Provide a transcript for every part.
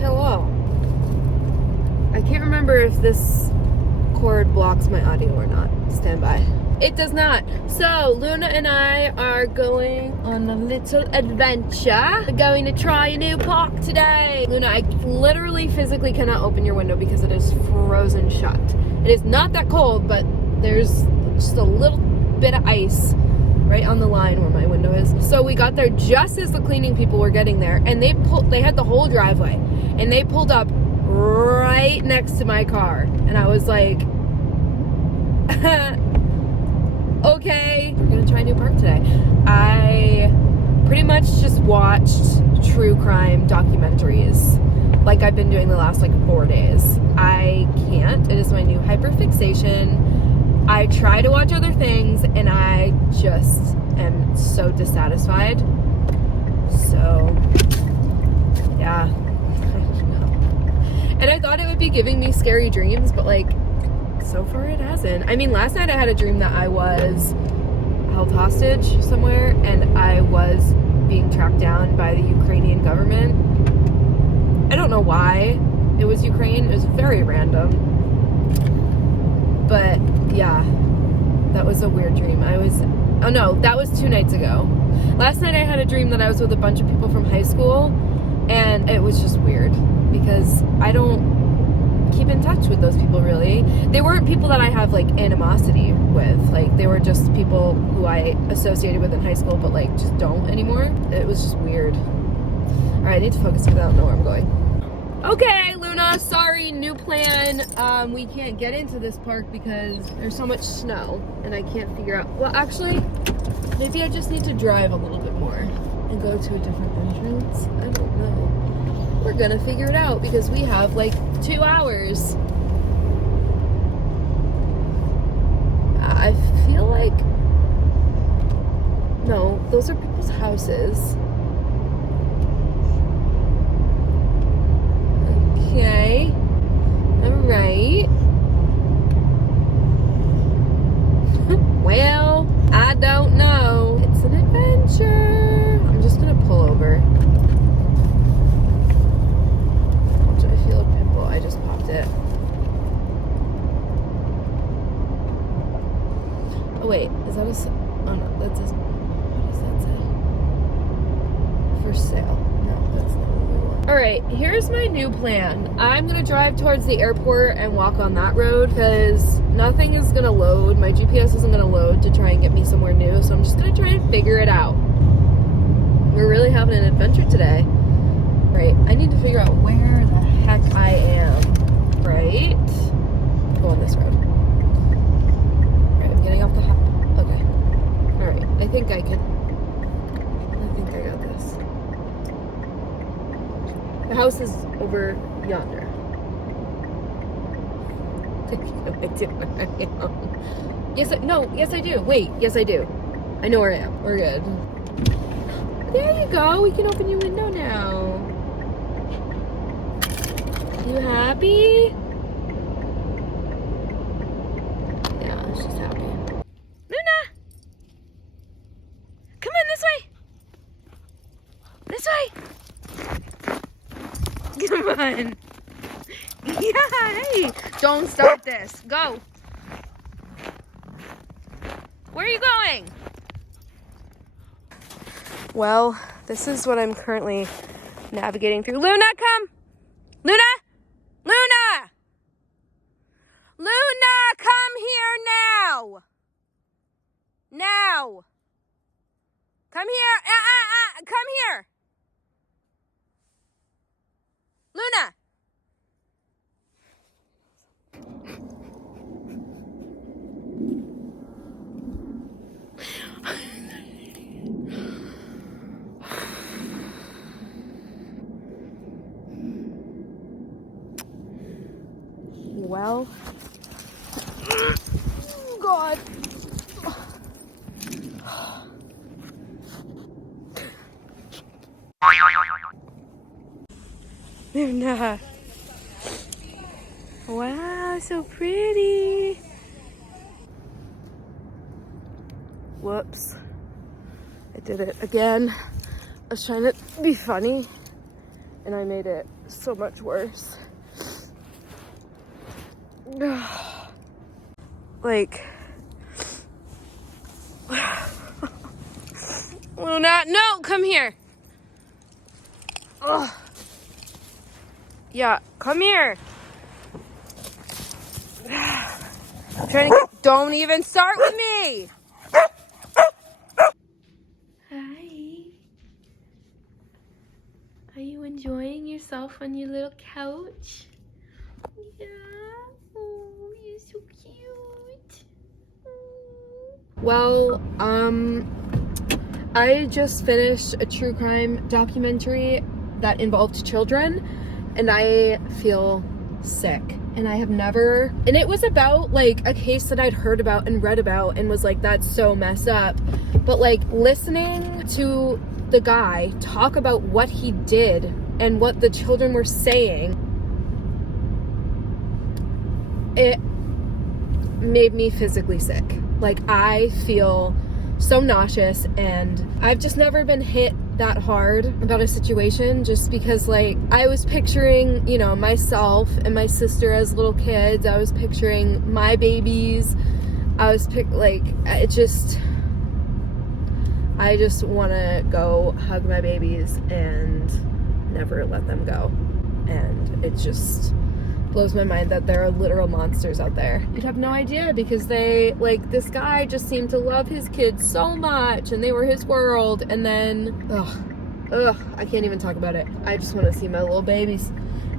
Hello. I can't remember if this cord blocks my audio or not. Stand by. It does not. So, Luna and I are going on a little adventure. We're going to try a new park today. Luna, I literally physically cannot open your window because it is frozen shut. It is not that cold, but there's just a little bit of ice right on the line where my window is. So we got there just as the cleaning people were getting there, and they had the whole driveway, and they pulled up right next to my car, and I was like, okay, we're gonna try a new park today. I pretty much just watched true crime documentaries like I've been doing the last 4 days. I can't. It is my new hyperfixation. I try to watch other things and I just am so dissatisfied. So, yeah. I don't know. And I thought it would be giving me scary dreams, but so far it hasn't. I mean, last night I had a dream that I was held hostage somewhere and I was being tracked down by the Ukrainian government. I don't know why it was Ukraine. It was very random. But yeah, that was a weird dream. Oh no, that was 2 nights ago. Last night I had a dream that I was with a bunch of people from high school, and it was just weird because I don't keep in touch with those people really. They weren't people that I have animosity with. They were just people who I associated with in high school, but just don't anymore. It was just weird. All right, I need to focus because I don't know where I'm going. Okay, Luna, sorry, new plan. We can't get into this park because there's so much snow and I can't figure out. Well, actually, maybe I just need to drive a little bit more and go to a different entrance. I don't know. We're gonna figure it out because we have 2 hours. I feel no, those are people's houses. Okay. Alright. Well, I don't know. It's an adventure. I'm just gonna pull over. I feel a pimple. I just popped it. Oh wait, is that a... Oh no, that's a... What does that say? For sale. No, that's not what we want. Alright, here's my new plan. I'm gonna drive towards the airport and walk on that road because nothing is gonna load. My GPS isn't gonna load to try and get me somewhere new, so I'm just gonna try and figure it out. We're really having an adventure today. Right, I need to figure out where the heck I am. Right? Go on this road. Alright, I'm getting off the okay. Alright, I think I got this. The house is over yonder. Yes I do. Wait, yes I do. I know where I am. We're good. There you go. We can open your window now. You happy? Yeah, she's happy. Luna! Come on, this way! This way! Come on! Yeah, hey! Don't start this. Go! Where are you going? Well, this is what I'm currently navigating through. Luna, come! Luna! Luna! Luna, come here now! Now! Come here! Come here! Luna! Well, God. Luna. Wow, so pretty. Whoops. I did it again. I was trying to be funny and I made it so much worse. Like, no, come here. Ugh. Yeah, come here. I'm trying to don't even start with me. Hi. Are you enjoying yourself on your little couch? Yeah. Oh, you're so cute. Well, I just finished a true crime documentary that involved children, and I feel sick. And I have never, and it was about like a case that I'd heard about and read about and was like, that's so messed up. But like listening to the guy talk about what he did and what the children were saying, it made me physically sick. Like, I feel so nauseous, and I've just never been hit that hard about a situation, just because like I was picturing, you know, myself and my sister as little kids. I was picturing my babies. I just want to go hug my babies and never let them go. And it just blows my mind that there are literal monsters out there. You'd have no idea, because they, like, this guy just seemed to love his kids so much and they were his world, and then I can't even talk about it. I just want to see my little babies.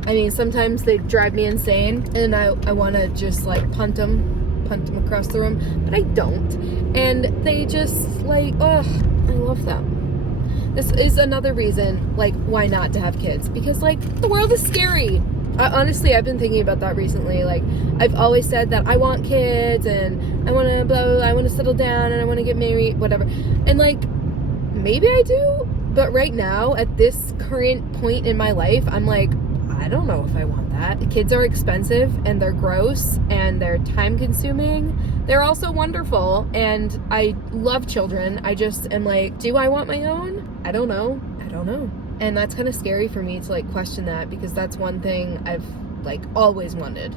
I mean, sometimes they drive me insane and I want to just like punt them across the room, but I don't. And they just like, I love them. This is another reason, like, why not to have kids, because like the world is scary. Honestly, I've been thinking about that recently. Like, I've always said that I want kids and I want to settle down and I want to get married, whatever. And like, maybe I do, but right now at this current point in my life, I'm like, I don't know if I want that. Kids are expensive and they're gross and they're time consuming. They're also wonderful and I love children. I just am like, do I want my own? I don't know. And that's kind of scary for me to like question that, because that's one thing I've like always wanted.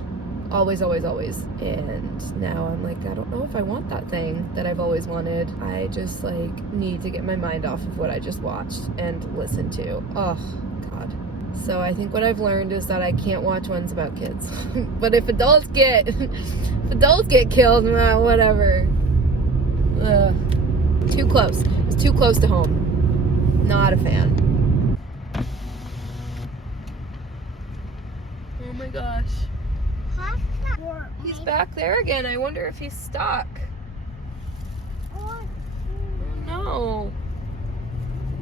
Always. And now I'm like, I don't know if I want that thing that I've always wanted. I just like need to get my mind off of what I just watched and listened to. Oh, God. So I think what I've learned is that I can't watch ones about kids. But if adults get killed, whatever. Too close. It's too close to home. Not a fan. Oh my gosh. He's back there again. I wonder if he's stuck. Oh no.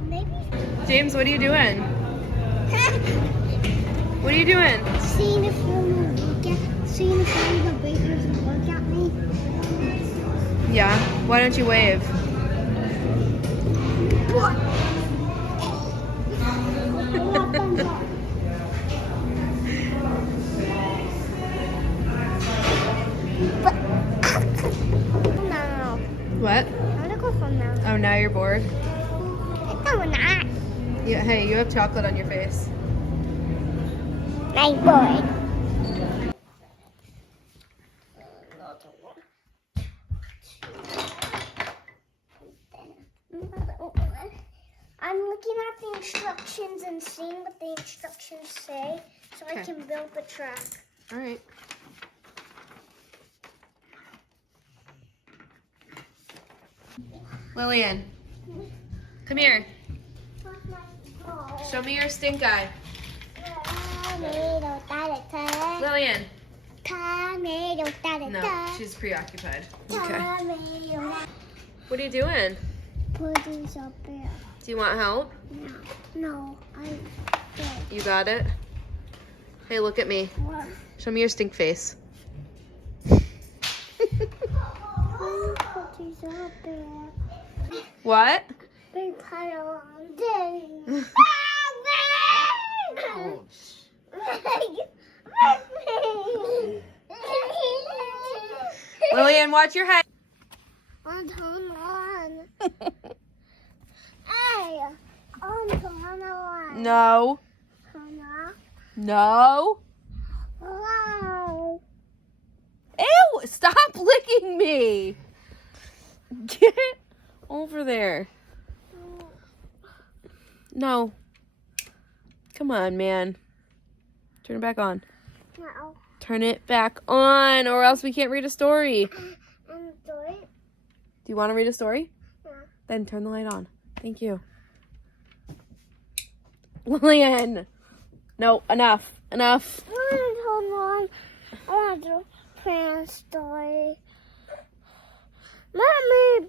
Maybe. James, what are you doing? What are you doing? Seeing if the bakers will look at me. Yeah. Why don't you wave? What? No. What? I want to go home now. Oh, now you're bored? No, I'm not. Yeah. Hey, you have chocolate on your face. I'm bored. I'm looking at the instructions and seeing what the instructions say so I can build the track. All right. Lillian, come here. Show me your stink eye. Lillian. No, she's preoccupied. Okay. What are you doing? Putting up there. Do you want help? No, I don't. You got it? Hey, look at me. What? Show me your stink face. What? Big pile on day. Lillian, watch your head. Turn on. Hey, turn on. No. Turn on. No. Wow. Ew! Stop licking me. Get over there. No. Come on, man. Turn it back on. No. Turn it back on, or else we can't read a story. Do it. Do you want to read a story? Yeah. Then turn the light on. Thank you. Lillian. No, enough. Enough. Hold on. I want to do a story. Mommy,